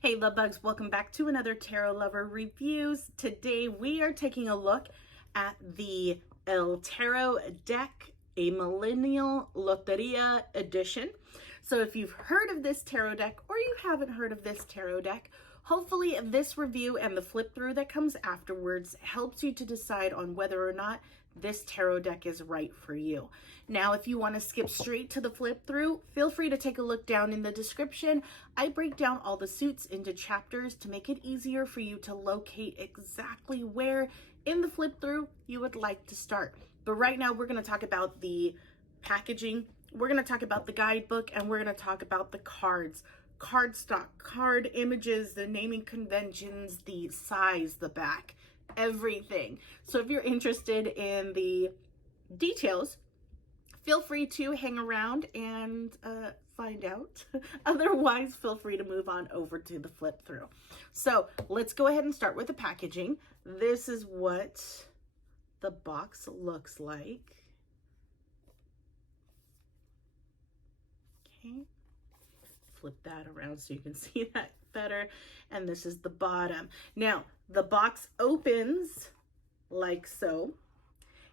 Hey love bugs, welcome back to another Tarot Lover Reviews. Today we are taking a look at the El Tarot deck, a Millennial Loteria edition. So if you've heard of this tarot deck or you haven't heard of this tarot deck, hopefully this review and the flip through that comes afterwards helps you to decide on whether or not this tarot deck is right for you. Now, if you want to skip straight to the flip through, feel free to take a look down in the description. I break down all the suits into chapters to make it easier for you to locate exactly where in the flip through you would like to start. But right now we're going to talk about the packaging, we're going to talk about the guidebook, and we're going to talk about the cards. Cardstock, card images, the naming conventions, the size, the back, everything. So if you're interested in the details, feel free to hang around and find out. Otherwise, feel free to move on over to the flip through. So let's go ahead and start with the packaging. This is what the box looks like. Okay. Flip that around so you can see that better. And this is the bottom. Now, the box opens like so.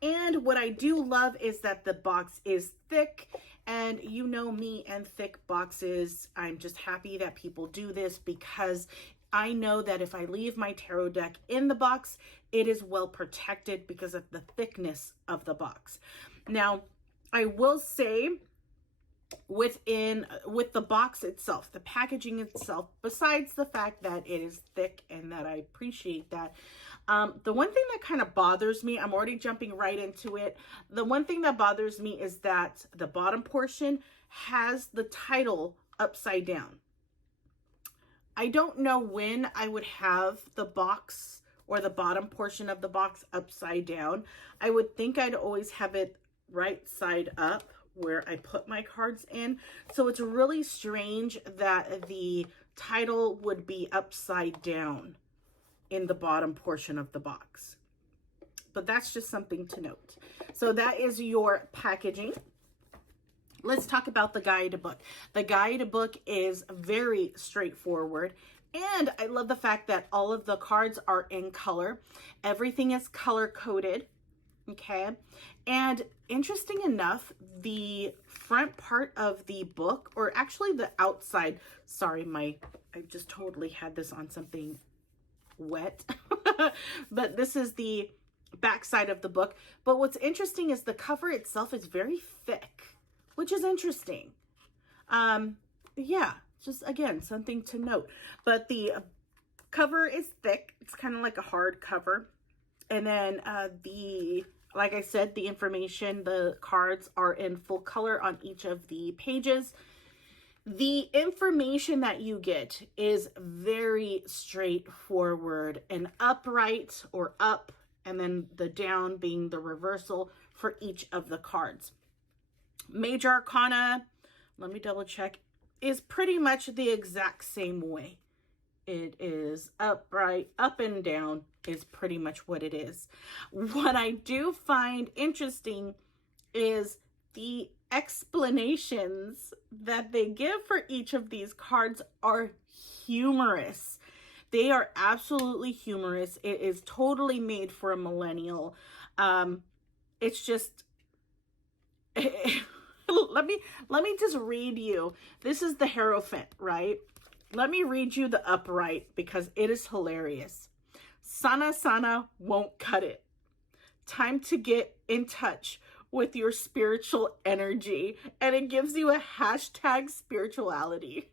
And what I do love is that the box is thick, and you know me and thick boxes. I'm just happy that people do this because I know that if I leave my tarot deck in the box, it is well protected because of the thickness of the box. Now, I will say, with the box itself, the packaging itself, besides the fact that it is thick and that I appreciate that, the one thing that kind of bothers me, I'm already jumping right into it. The one thing that bothers me is that the bottom portion has the title upside down. I don't know when I would have the box or the bottom portion of the box upside down. I would think I'd always have it right side up where I put my cards in. So it's really strange that the title would be upside down in the bottom portion of the box. But that's just something to note. So that is your packaging. Let's talk about the guidebook. The guidebook is very straightforward. And I love the fact that all of the cards are in color. Everything is color coded. Okay, and interesting enough, the front part of the book, or actually the outside, sorry, I just totally had this on something wet, but this is the back side of the book. But what's interesting is the cover itself is very thick, which is interesting. Yeah, just again, something to note. But the cover is thick. It's kind of like a hard cover. And then like I said, the information, the cards are in full color on each of the pages. The information that you get is very straightforward, and upright or up, and then the down being the reversal for each of the cards. Major Arcana, let me double check, is pretty much the exact same way. It is upright, up and down is pretty much what it is. What I do find interesting is the explanations that they give for each of these cards are humorous. They are absolutely humorous. It is totally made for a millennial. It's just, let me just read you. This is the Hierophant, right? Let me read you the upright because it is hilarious. Sana won't cut it. Time to get in touch with your spiritual energy. And it gives you a hashtag spirituality.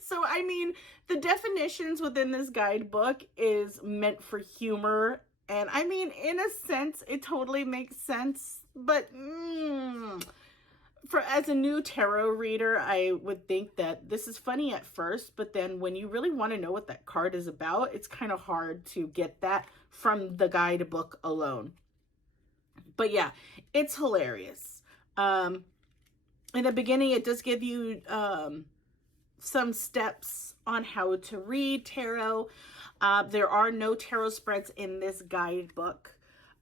So, I mean, the definitions within this guidebook is meant for humor. And I mean, in a sense, it totally makes sense. But, as a new tarot reader, I would think that this is funny at first, but then when you really want to know what that card is about, it's kind of hard to get that from the guidebook alone. But yeah, it's hilarious. In the beginning, it does give you some steps on how to read tarot. There are no tarot spreads in this guidebook.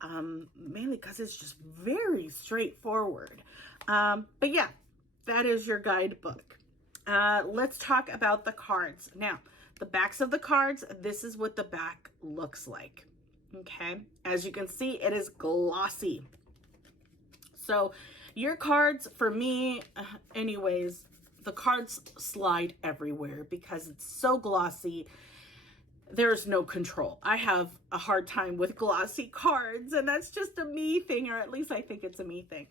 Mainly because it's just very straightforward. But yeah, that is your guidebook. Let's talk about the cards. Now, the backs of the cards, this is what the back looks like. Okay, as you can see, it is glossy. So your cards, for me, anyways, the cards slide everywhere because it's so glossy. There's no control. I have a hard time with glossy cards, and that's just a me thing, or at least I think it's a me thing.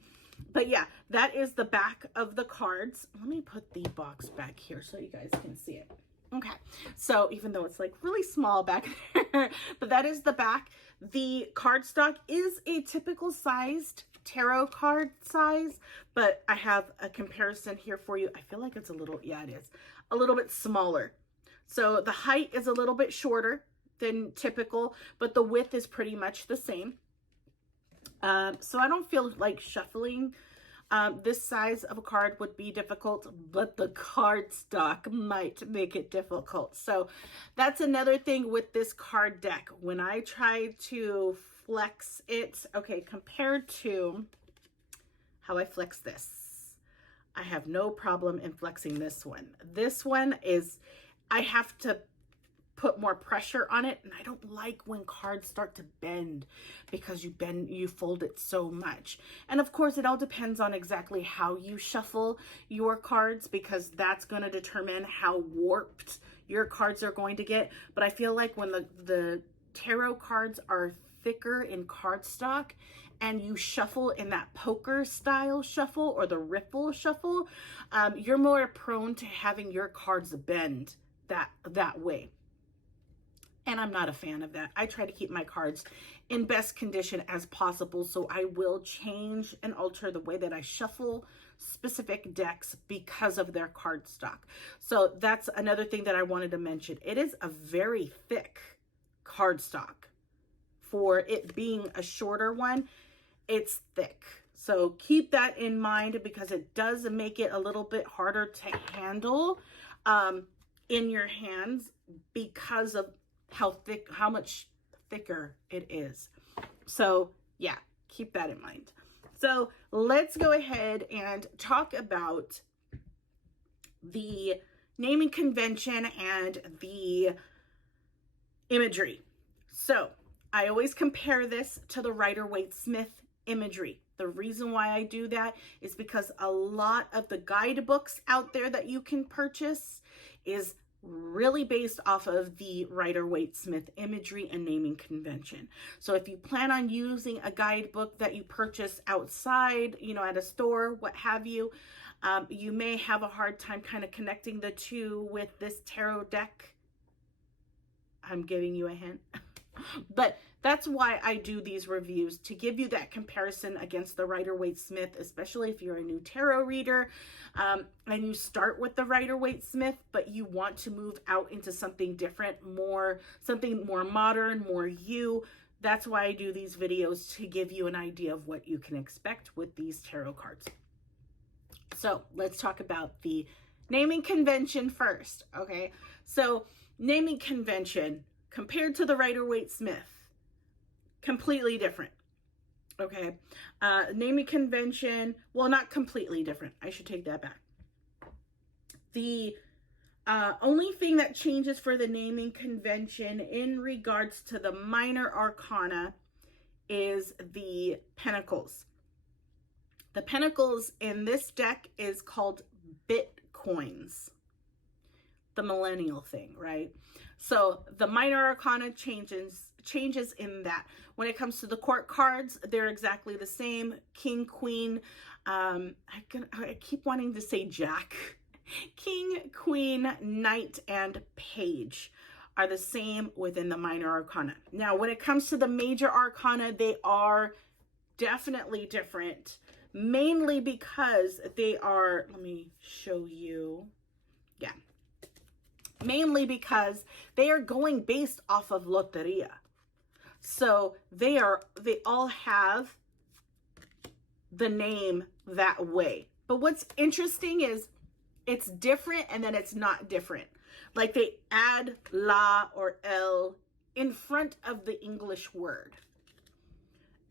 But yeah, that is the back of the cards. Let me put the box back here so you guys can see it. Okay, so even though it's like really small back there, but that is the back. The cardstock is a typical sized tarot card size, but I have a comparison here for you. I feel like it's a little, yeah, it is a little bit smaller. So the height is a little bit shorter than typical, but the width is pretty much the same. So I don't feel like shuffling this size of a card would be difficult, but the cardstock might make it difficult. So that's another thing with this card deck. When I try to flex it, okay, compared to how I flex this, I have no problem in flexing this one. This one is, I have to put more pressure on it, and I don't like when cards start to bend because you fold it so much. And of course, it all depends on exactly how you shuffle your cards, because that's going to determine how warped your cards are going to get. But I feel like when the tarot cards are thicker in cardstock and you shuffle in that poker style shuffle or the riffle shuffle, you're more prone to having your cards bend that way. And I'm not a fan of that. I try to keep my cards in best condition as possible, so I will change and alter the way that I shuffle specific decks because of their cardstock. So that's another thing that I wanted to mention. It is a very thick cardstock. For it being a shorter one, it's thick. So keep that in mind, because it does make it a little bit harder to handle in your hands because of how much thicker it is. So yeah, keep that in mind. So let's go ahead and talk about the naming convention and the imagery. So I always compare this to the Rider-Waite-Smith imagery. The reason why I do that is because a lot of the guidebooks out there that you can purchase is really based off of the Rider-Waite-Smith imagery and naming convention. So if you plan on using a guidebook that you purchase outside, at a store, what have you, you may have a hard time kind of connecting the two with this tarot deck. I'm giving you a hint. But that's why I do these reviews, to give you that comparison against the Rider-Waite-Smith, especially if you're a new tarot reader and you start with the Rider-Waite-Smith, but you want to move out into something different, something more modern, more you. That's why I do these videos, to give you an idea of what you can expect with these tarot cards. So let's talk about the naming convention first, okay? So naming convention, compared to the Rider-Waite-Smith, completely different, okay? Naming convention, well, not completely different. I should take that back. The only thing that changes for the naming convention in regards to the minor arcana is the Pentacles. The Pentacles in this deck is called Bitcoins. The millennial thing, right? So the minor arcana changes in that. When it comes to the court cards, they're exactly the same. King, Queen, I keep wanting to say Jack. King, Queen, Knight, and Page are the same within the minor arcana. Now, when it comes to the major arcana, they are definitely different, mainly because they are, let me show you. Yeah. Mainly because they are going based off of Loteria. So they all have the name that way. But what's interesting is it's different and then it's not different. Like they add la or el in front of the English word.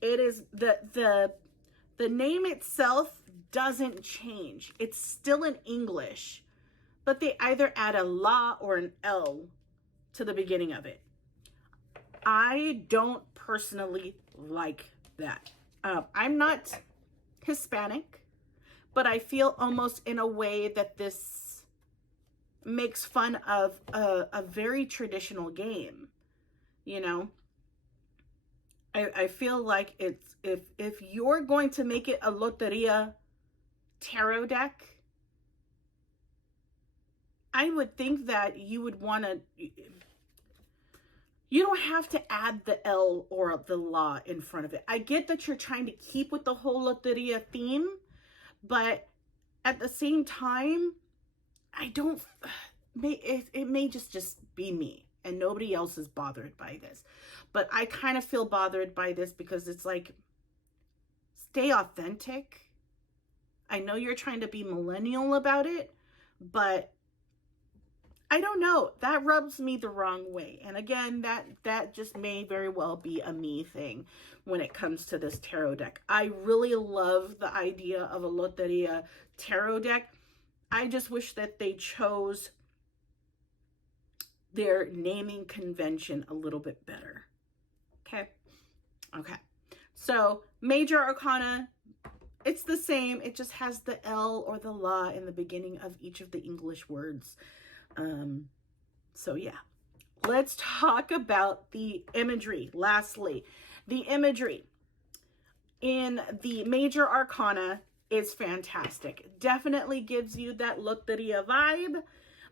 It is the name itself doesn't change. It's still in English, but they either add a la or an L to the beginning of it. I don't personally like that. I'm not Hispanic, but I feel almost in a way that this makes fun of a very traditional game. You know, I feel like it's, if you're going to make it a Loteria tarot deck, I would think that you would want to, you don't have to add the L or the la in front of it. I get that you're trying to keep with the whole Loteria theme, but at the same time, I don't, it may just be me and nobody else is bothered by this. But I kind of feel bothered by this because it's like, stay authentic. I know you're trying to be millennial about it, but I don't know. That rubs me the wrong way. And again, that just may very well be a me thing when it comes to this tarot deck. I really love the idea of a Loteria tarot deck. I just wish that they chose their naming convention a little bit better. Okay. So Major Arcana, it's the same. It just has the L or the la in the beginning of each of the English words. So yeah, let's talk about the imagery. Lastly, the imagery in the Major Arcana is fantastic. Definitely gives you that Loteria vibe.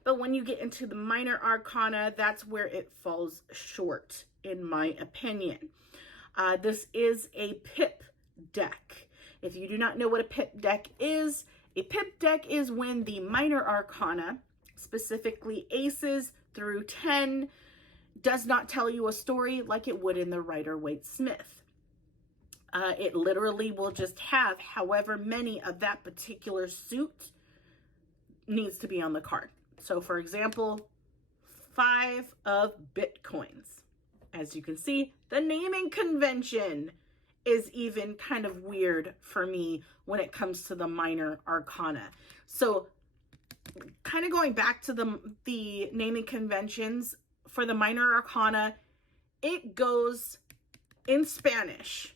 But when you get into the Minor Arcana, that's where it falls short, in my opinion. This is a pip deck. If you do not know what a pip deck is when the Minor Arcana, specifically aces through 10, does not tell you a story like it would in the Rider-Waite-Smith. It literally will just have however many of that particular suit needs to be on the card. So for example, 5 of Bitcoins. As you can see, the naming convention is even kind of weird for me when it comes to the Minor Arcana. So kind of going back to the naming conventions for the Minor Arcana, it goes in Spanish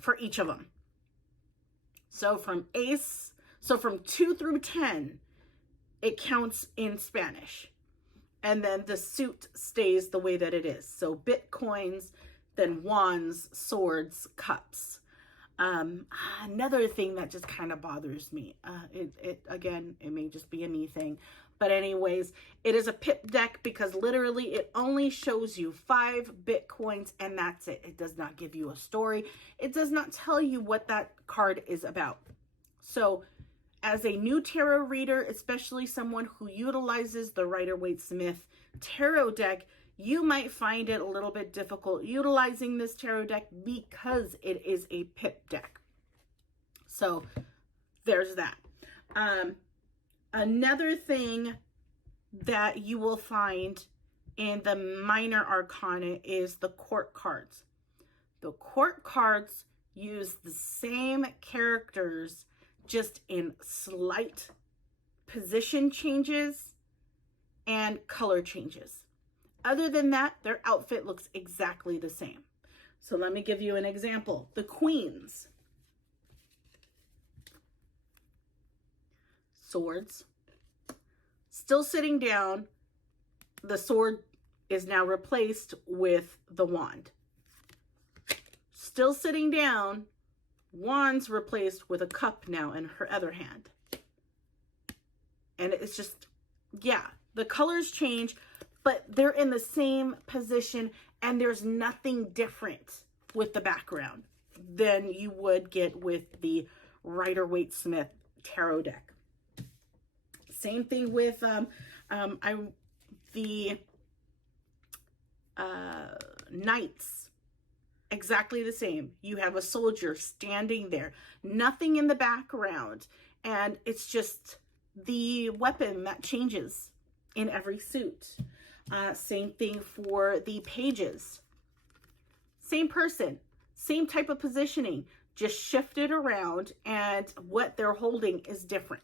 for each of them. So from 2 through 10, it counts in Spanish. And then the suit stays the way that it is. So Bitcoins, then wands, swords, cups. Another thing that just kind of bothers me, again, it may just be a me thing, but anyways, it is a pip deck because literally it only shows you 5 Bitcoins and that's it. It does not give you a story. It does not tell you what that card is about. So as a new tarot reader, especially someone who utilizes the Rider-Waite-Smith tarot deck, you might find it a little bit difficult utilizing this tarot deck because it is a pip deck. So there's that. Another thing that you will find in the Minor Arcana is the court cards. The court cards use the same characters, just in slight position changes and color changes. Other than that, their outfit looks exactly the same. So let me give you an example. The Queens. Swords. Still sitting down. The sword is now replaced with the wand. Still sitting down. Wands replaced with a cup now in her other hand. And it's just, yeah, the colors change, but they're in the same position and there's nothing different with the background than you would get with the Rider-Waite-Smith tarot deck. Same thing with the knights. Exactly the same. You have a soldier standing there, nothing in the background, and it's just the weapon that changes in every suit. Same thing for the pages. Same person, same type of positioning, just shifted around, and what they're holding is different.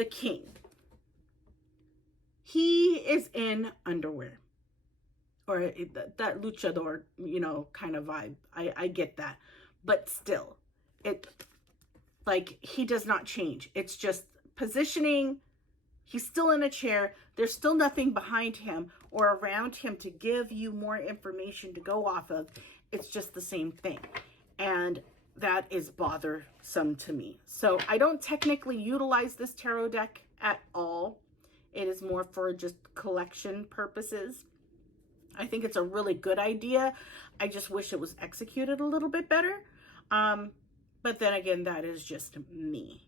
the king. He is in underwear, or that luchador, you know, kind of vibe. I get that, but still, like, he does not change. It's just positioning. He's still in a chair. There's still nothing behind him or around him to give you more information to go off of. It's just the same thing. And that is bothersome to me. So I don't technically utilize this tarot deck at all. It is more for just collection purposes. I think it's a really good idea. I just wish it was executed a little bit better. But then again, that is just me.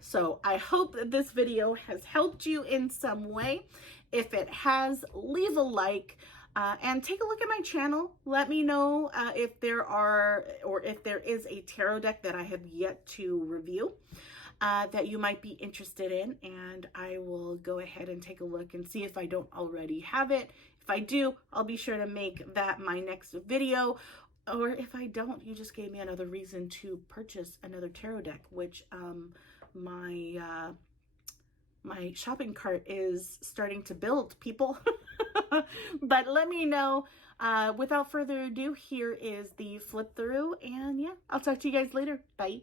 So I hope that this video has helped you in some way. If it has, leave a like and take a look at my channel. Let me know if there is a tarot deck that I have yet to review that you might be interested in, and I will go ahead and take a look and see if I don't already have it. If I do, I'll be sure to make that my next video. Or if I don't, you just gave me another reason to purchase another tarot deck, which my shopping cart is starting to build, people. But let me know. Without further ado, here is the flip through, and yeah, I'll talk to you guys later. Bye.